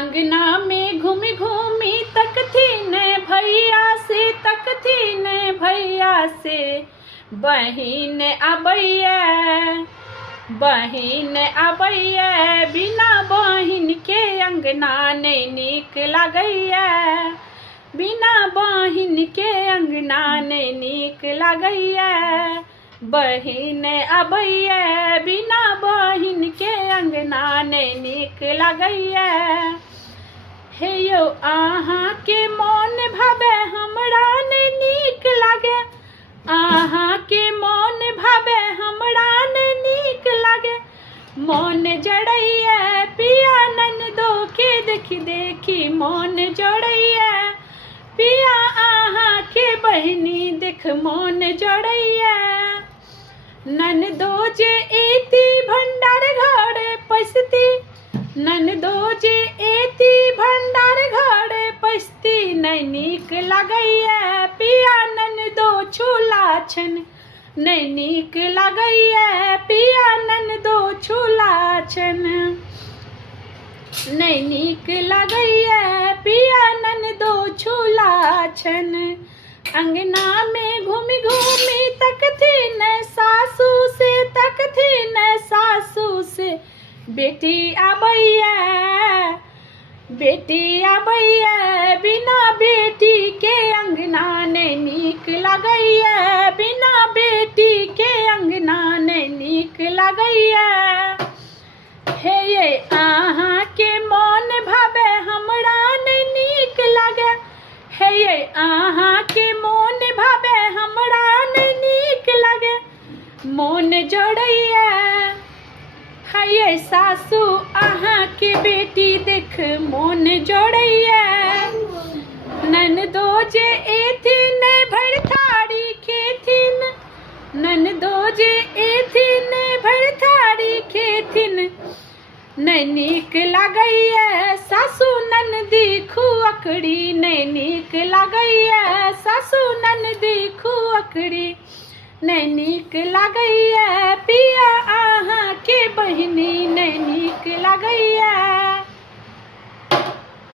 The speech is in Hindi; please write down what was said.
अंगना में घूमी घूमी तकथी ने भैया से, तकथी ने भैया से। बहिन अबैया, बहिन अबैया, बिना बहिन के अंगना नहीं नीक लगैया। बिना बहिन के अंगना नहीं नीक लगैया। बहिन अबैया, बिना बहिन के अंगना नहीं नीक लगैया। हे यौ अहाँ के मन भावे हमरा ने नीक लागे, अहाँ के मन भावे हमरा ने नीक लागे। मन जड़ैया पिया ननदो के देखी देखी मन जड़ैया। पिया अहाँ के बहिनी देख मन जड़ैया। ननदो जे एती भंडार घर पैसती, ननदो जे एती भंडार घर पैसती नहीं नीक लगैया। पिया ननदो छूला छन नहीं नीक लगैया। पिया ननदो छूला छन नहीं नीक लगैया। पिया ननदो छूला छन। अंगना में घूमी घूमी तकथी न सासू से, तकथी न सासू से। बेटी अबैया, बेटी अबैया, बिना बेटी के अंगना नहीं नीक लगैया। बिना बेटी के अंगना नहीं नीक लगैया। हे ये अहाँ के मन भावे हमरा नहीं नीक लगे। हे ये अहाँ के मन भावे हमरा नहीं नीक लगे। मन जड़ैया है ये सासू अहाँ के बेटी देख मन जड़ैया। ननदो जे एथिन भरथारी खेथिन, ननदो जे एथिन भरथारी खेथिन नहीं नीक लगैया। सासू ननदी खुअकड़ी नहीं नीक लगैया। सासू ननदी खुअकड़ी नहीं नीक लगैया। पिया अहाँ के बहिनी नहीं नीक लगैया।